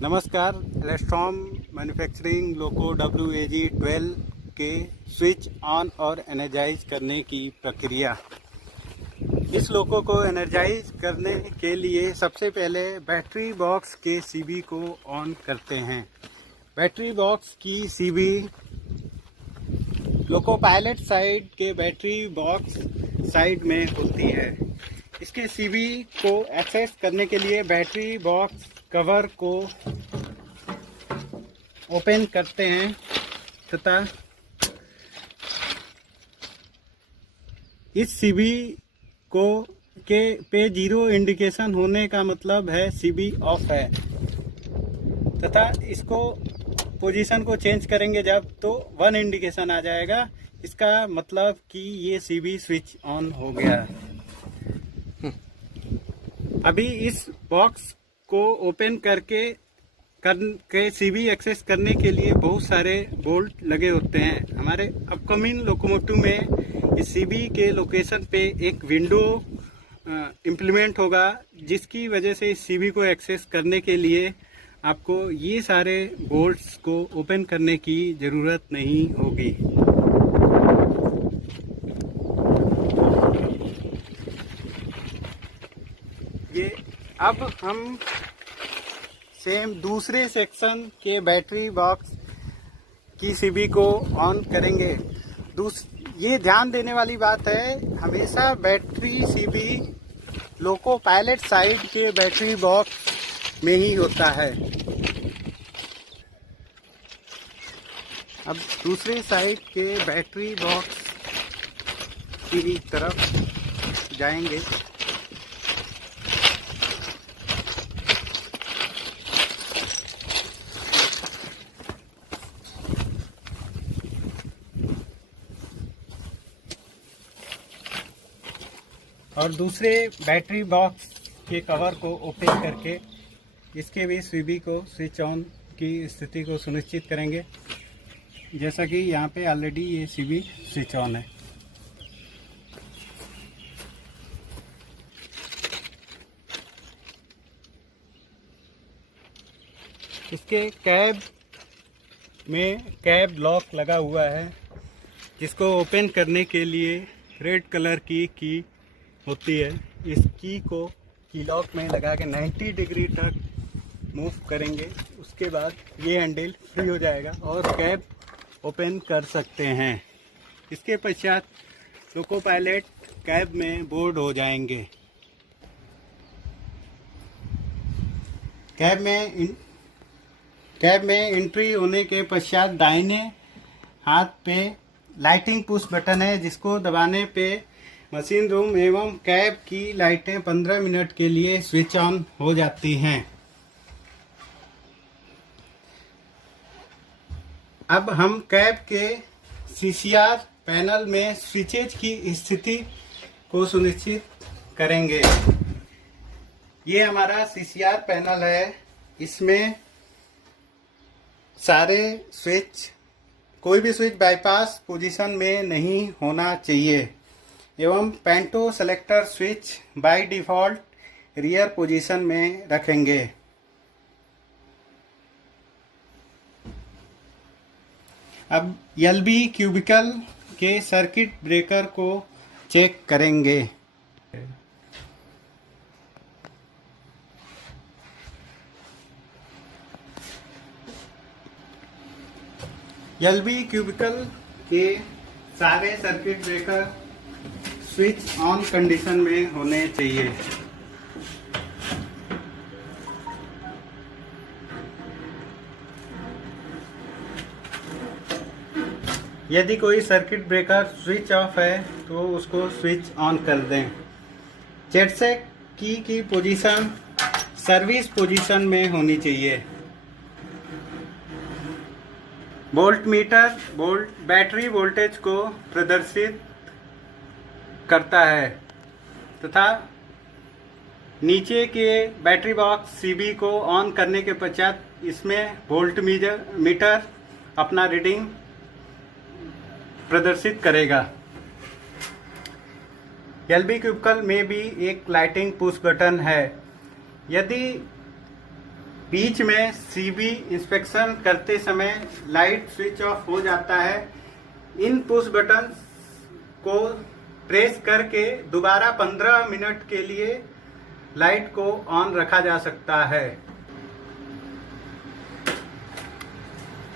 नमस्कार। Electron manufacturing लोको WAG12 के switch on और एनर्जाइज करने की प्रक्रिया। इस लोको को एनर्जाइज करने के लिए सबसे पहले बैटरी बॉक्स के CB को ऑन करते हैं। बैटरी बॉक्स की CB लोको पायलट साइड के बैटरी बॉक्स साइड में होती है। इसके CB को एक्सेस करने के लिए बैटरी बॉक्स कवर को ओपन करते हैं तथा इस CB को के पे 0 इंडिकेशन होने का मतलब है CB ऑफ है तथा इसको पोजीशन को चेंज करेंगे जब तो 1 इंडिकेशन आ जाएगा। इसका मतलब कि ये CB स्विच ऑन हो गया। अभी इस बॉक्स को ओपन करके CB एक्सेस करने के लिए बहुत सारे बोल्ट लगे होते हैं। हमारे अपकमिंग लोकोमोटिव में इस CB के लोकेशन पे एक विंडो इम्प्लीमेंट होगा, जिसकी वजह से इस CB को एक्सेस करने के लिए आपको ये सारे बोल्ट्स को ओपन करने की ज़रूरत नहीं होगी। ये अब हम सेम दूसरे सेक्शन के बैटरी बॉक्स की CB को ऑन करेंगे। ये ध्यान देने वाली बात है, हमेशा battery CB loco pilot side के बैटरी बॉक्स में ही होता है। अब दूसरे साइड के बैटरी बॉक्स की तरफ जाएंगे। और दूसरे बैटरी बॉक्स के कवर को ओपन करके इसके भी CB को स्विच ऑन की स्थिति को सुनिश्चित करेंगे। जैसा कि यहाँ पे ऑलरेडी ये CB स्विच ऑन है। इसके कैब में कैब लॉक लगा हुआ है, जिसको ओपन करने के लिए रेड कलर की होती है। इस की को की लॉक में लगा के 90 डिग्री तक मूव करेंगे। उसके बाद ये हैंडल फ्री हो जाएगा और कैब ओपन कर सकते हैं। इसके पश्चात लोको पायलट कैब में बोर्ड हो जाएंगे। कैब में एंट्री होने के पश्चात दाहिने हाथ पे लाइटिंग पुश बटन है, जिसको दबाने पे मशीन रूम एवं कैब की लाइटें 15 मिनट के लिए स्विच ऑन हो जाती हैं। अब हम कैब के CCR पैनल में स्विचेज की स्थिति को सुनिश्चित करेंगे। ये हमारा CCR पैनल है। इसमें सारे स्विच, कोई भी स्विच बाईपास पोजीशन में नहीं होना चाहिए एवं panto selector switch by default rear position में रखेंगे। अब LB क्यूबिकल के सर्किट ब्रेकर को चेक करेंगे। LB क्यूबिकल के सारे circuit breaker switch on condition में होने चाहिए। यदि कोई सर्किट ब्रेकर स्विच ऑफ है तो उसको स्विच ऑन कर दें। जेटसेक की पोजीशन सर्विस पोजीशन में होनी चाहिए। वोल्ट मीटर बैटरी वोल्टेज को प्रदर्शित करता है तथा नीचे के बैटरी बॉक्स CB को ऑन करने के पश्चात इसमें वोल्ट मीटर अपना रीडिंग प्रदर्शित करेगा। LB क्यूबिकल में भी एक लाइटिंग पुश बटन है। यदि बीच में सीबी इंस्पेक्शन करते समय लाइट स्विच ऑफ हो जाता है। इन पुश बटन को प्रेस करके दोबारा 15 मिनट के लिए लाइट को ऑन रखा जा सकता है।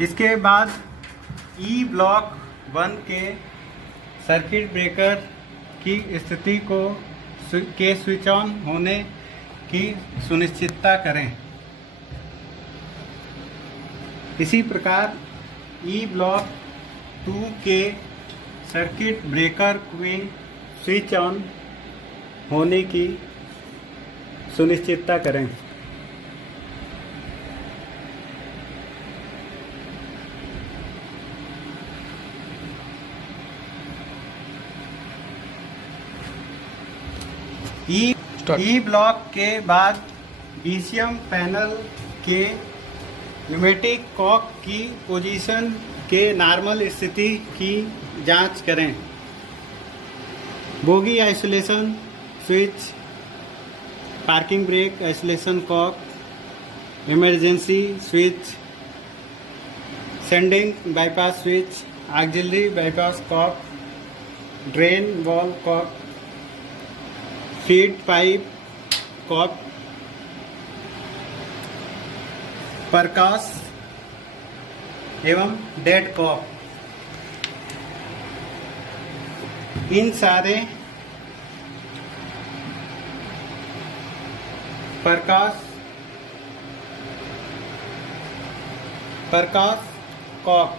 इसके बाद ई ब्लॉक 1 के सर्किट ब्रेकर की स्थिति के स्विच ऑन होने की सुनिश्चितता करें। इसी प्रकार ई ब्लॉक 2 के सर्किट ब्रेकर में स्विच ऑन होने की सुनिश्चितता करें। ई ब्लॉक के बाद बीसीएम पैनल के न्यूमेटिक कॉक की पोजीशन के नॉर्मल स्थिति की जांच करें। Bogie isolation switch, parking brake isolation cock, emergency switch, sanding bypass switch, auxiliary bypass cock, drain valve cock, feed pipe cock, परकास एवं डेड कॉक, इन सारे परकास cock,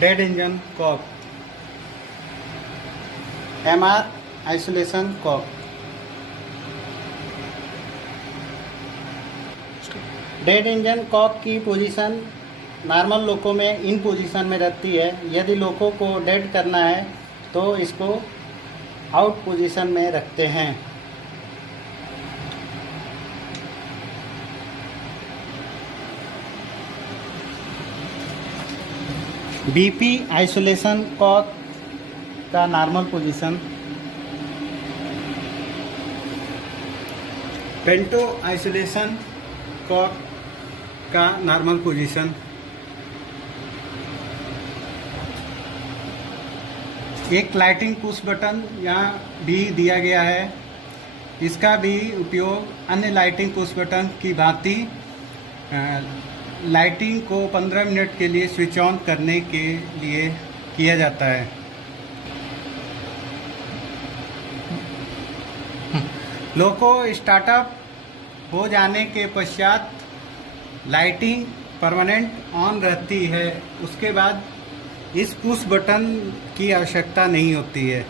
dead engine cock, MR isolation cock. Dead engine cock की position normal लोको में इन position में रहती है। यदि लोको को डेड करना है तो इसको आउट पोजीशन में रखते हैं। बीपी आइसोलेशन कॉक का नॉर्मल पोजीशन, पेंटो आइसोलेशन कॉक का नॉर्मल पोजीशन, एक लाइटिंग पुश बटन यहाँ भी दिया गया है। इसका भी उपयोग अन्य लाइटिंग पुश बटन की भांति लाइटिंग को 15 मिनट के लिए स्विच ऑन करने के लिए किया जाता है। लोको स्टार्टअप हो जाने के पश्चात लाइटिंग परमानेंट ऑन रहती है। उसके बाद इस पुश बटन की आवश्यकता नहीं होती है।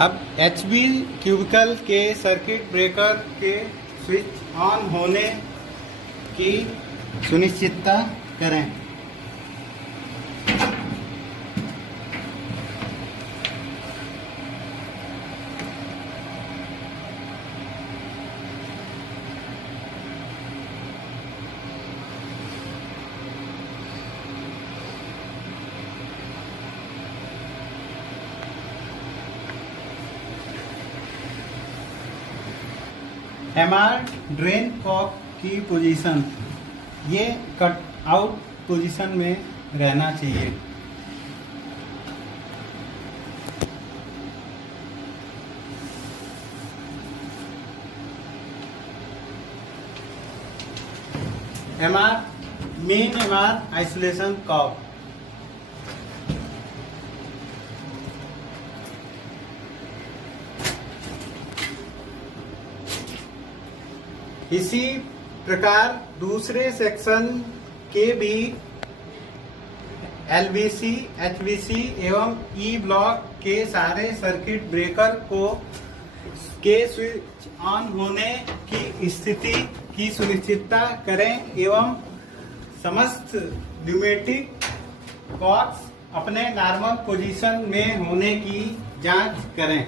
अब एचबी क्यूबिकल के सर्किट ब्रेकर के स्विच ऑन होने की सुनिश्चितता करें। एमआर ड्रेन कॉक की पोजीशन, ये कट आउट पोजीशन में रहना चाहिए। मेन एमआर आइसोलेशन कॉक, इसी प्रकार दूसरे सेक्शन के भी एलवीसी, एचवीसी एवं ई ब्लॉक के सारे सर्किट ब्रेकर के स्विच ऑन होने की स्थिति की सुनिश्चितता करें एवं समस्त न्यूमेटिक कॉक्स अपने नॉर्मल पोजीशन में होने की जांच करें।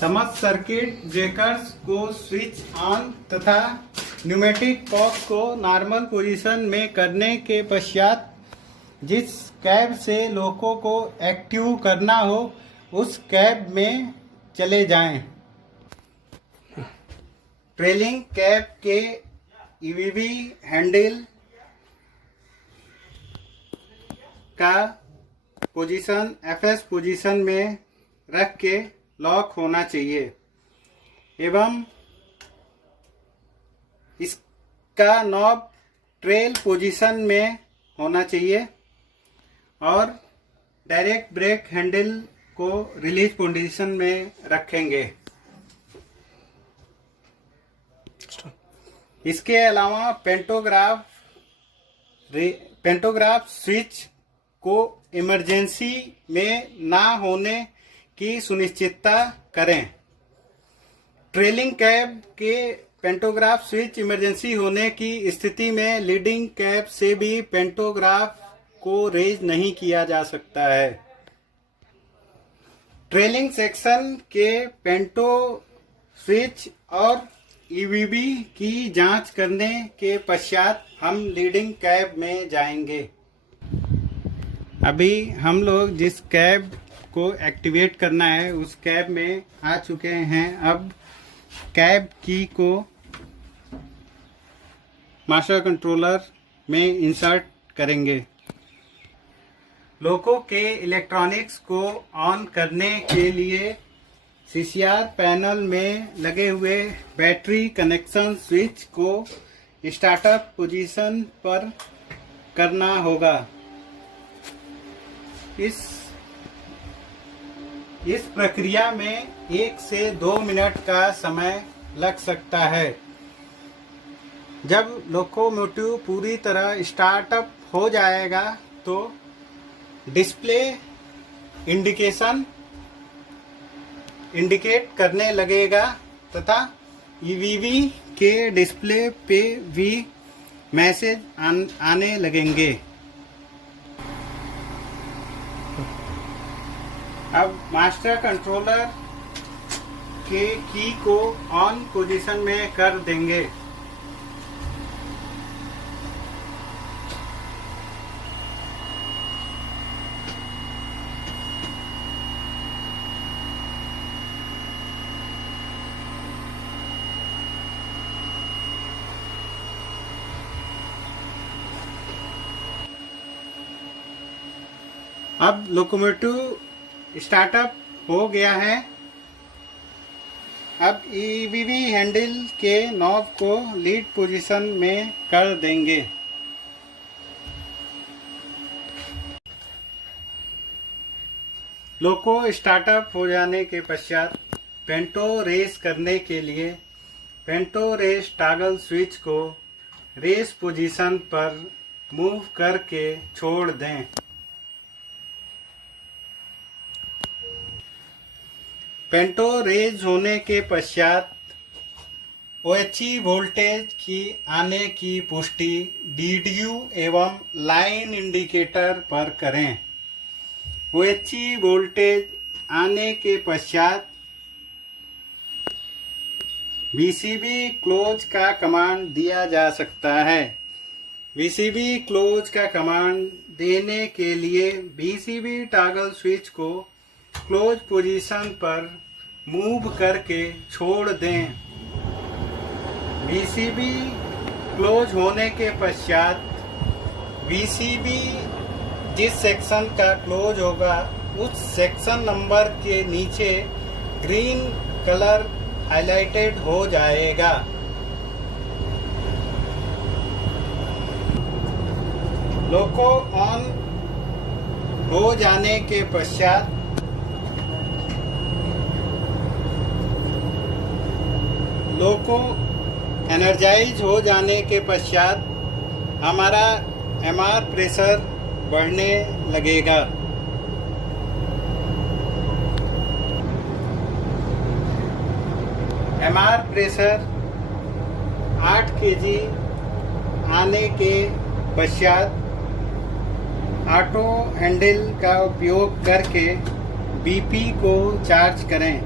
समस्त सर्किट ब्रेकर्स को स्विच ऑन तथा न्यूमेटिक कॉक को नॉर्मल पोजीशन में करने के पश्चात जिस कैब से लोको को एक्टिव करना हो उस कैब में चले जाएं। ट्रेलिंग कैब के ईवीवी हैंडल का पोजीशन एफएस पोजीशन में रख के लॉक होना चाहिए एवं इसका नॉब ट्रेल पोजीशन में होना चाहिए और डायरेक्ट ब्रेक हैंडल को रिलीज पोजीशन में रखेंगे। इसके अलावा पेंटोग्राफ स्विच को इमरजेंसी में ना होने की सुनिश्चितता करें। ट्रेलिंग कैब के पेंटोग्राफ स्विच इमरजेंसी होने की स्थिति में लीडिंग कैब से भी पेंटोग्राफ को रेज नहीं किया जा सकता है। ट्रेलिंग सेक्शन के पेंटो स्विच और ईवीबी की जांच करने के पश्चात हम लीडिंग कैब में जाएंगे। अभी हम लोग जिस कैब को एक्टिवेट करना है उस कैब में आ चुके हैं। अब कैब की को मास्टर कंट्रोलर में इंसर्ट करेंगे। लोको के इलेक्ट्रॉनिक्स को ऑन करने के लिए सीसीआर पैनल में लगे हुए बैटरी कनेक्शन स्विच को स्टार्टअप पोजीशन पर करना होगा। इस प्रक्रिया में 1 से 2 मिनट का समय लग सकता है। जब लोकोमोटिव पूरी तरह स्टार्टअप हो जाएगा तो डिस्प्ले इंडिकेट करने लगेगा तथा ईवीवी के डिस्प्ले पे भी मैसेज आने लगेंगे। अब मास्टर कंट्रोलर के की को ऑन पोजीशन में कर देंगे। अब लोकोमोटिव स्टार्टअप हो गया है। अब ईवीवी हैंडल के नॉब को लीड पोजीशन में कर देंगे। लोको स्टार्टअप हो जाने के पश्चात पेंटो रेस करने के लिए पेंटो रेस टॉगल स्विच को रेस पोजीशन पर मूव करके छोड़ दें। पेंटो रेज होने के पश्चात OHE वोल्टेज की आने की पुष्टि DDU एवं लाइन इंडिकेटर पर करें। OHE वोल्टेज आने के पश्चात VCB क्लोज का कमांड दिया जा सकता है। VCB क्लोज का कमांड देने के लिए VCB टॉगल स्विच को क्लोज पोजीशन पर मूव करके छोड़ दें। VCB क्लोज होने के पश्चात VCB जिस सेक्शन का क्लोज होगा उस सेक्शन नंबर के नीचे ग्रीन कलर हाइलाइटेड हो जाएगा। लोको ऑन हो जाने के पश्चात लोको एनर्जाइज हो जाने के पश्चात हमारा MR प्रेशर बढ़ने लगेगा। MR प्रेशर 8 kg आने के पश्चात ऑटो हैंडल का उपयोग करके BP को चार्ज करें।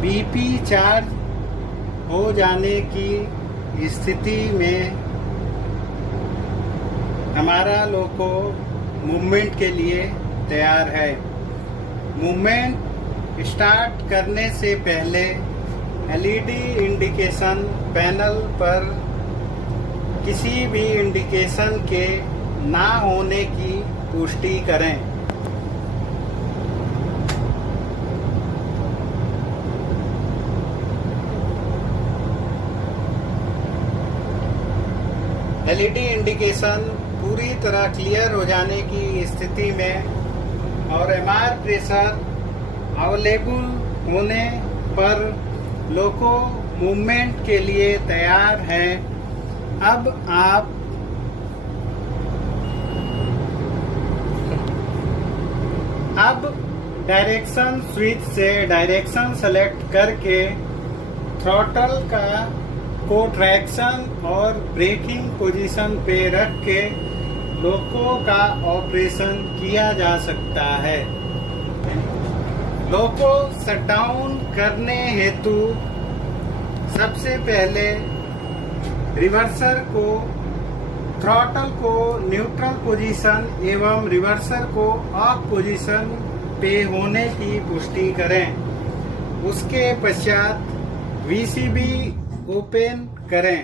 बीपी चार्ज हो जाने की स्थिति में हमारा लोको मूवमेंट के लिए तैयार है। मूवमेंट स्टार्ट करने से पहले एलईडी इंडिकेशन पैनल पर किसी भी इंडिकेशन के ना होने की पुष्टि करें। एलईडी इंडिकेशन पूरी तरह क्लियर हो जाने की स्थिति में और एमआर प्रेशर अवेलेबल होने पर लोको मूवमेंट के लिए तैयार है। अब डायरेक्शन स्विच से डायरेक्शन सेलेक्ट करके थ्रॉटल को ट्रैक्शन और ब्रेकिंग पोजीशन पे रख के लोको का ऑपरेशन किया जा सकता है। लोको शटडाउन करने हेतु सबसे पहले रिवर्सर को थ्रॉटल को न्यूट्रल पोजीशन एवं रिवर्सर को ऑफ पोजीशन पे होने की पुष्टि करें। उसके पश्चात वीसीबी ओपन करें।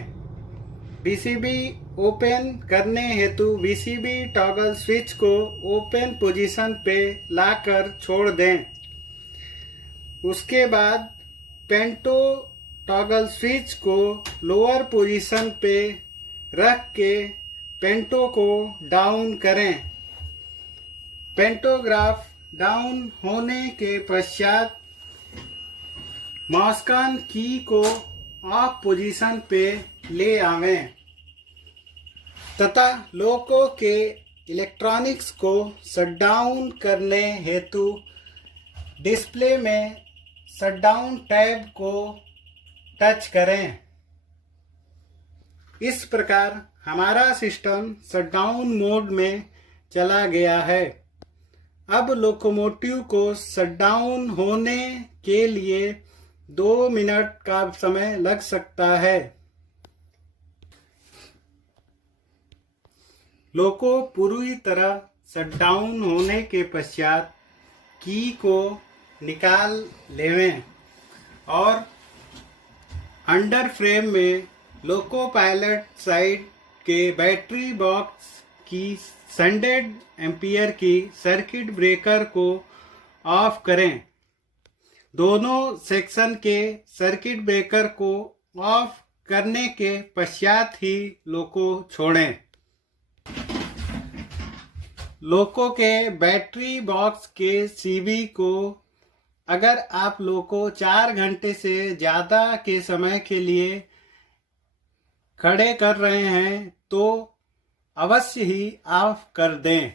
वीसीबी ओपन करने हेतु वीसीबी टॉगल स्विच को ओपन पोजीशन पे लाकर छोड़ दें। उसके बाद पेंटो टॉगल स्विच को लोअर पोजीशन पे रख के पेंटो को डाउन करें। पेंटोग्राफ डाउन होने के पश्चात मॉस्कन की को ऑफ पोजीशन पे ले आवें तथा लोको के इलेक्ट्रॉनिक्स को शटडाउन करने हेतु डिस्प्ले में शटडाउन टैब को टच करें। इस प्रकार हमारा सिस्टम शटडाउन मोड में चला गया है। अब लोकोमोटिव को शटडाउन होने के लिए 2 मिनट का समय लग सकता है। लोको पूरी तरह शटडाउन होने के पश्चात की को निकाल लेवें और अंडर फ्रेम में लोको पायलट साइड के बैटरी बॉक्स की 100 एम्पियर की सर्किट ब्रेकर को ऑफ करें। दोनों सेक्शन के सर्किट ब्रेकर को ऑफ करने के पश्चात ही लोको छोड़ें। लोको के बैटरी बॉक्स के सीबी को अगर आप लोको 4 घंटे से ज़्यादा के समय के लिए खड़े कर रहे हैं तो अवश्य ही ऑफ कर दें।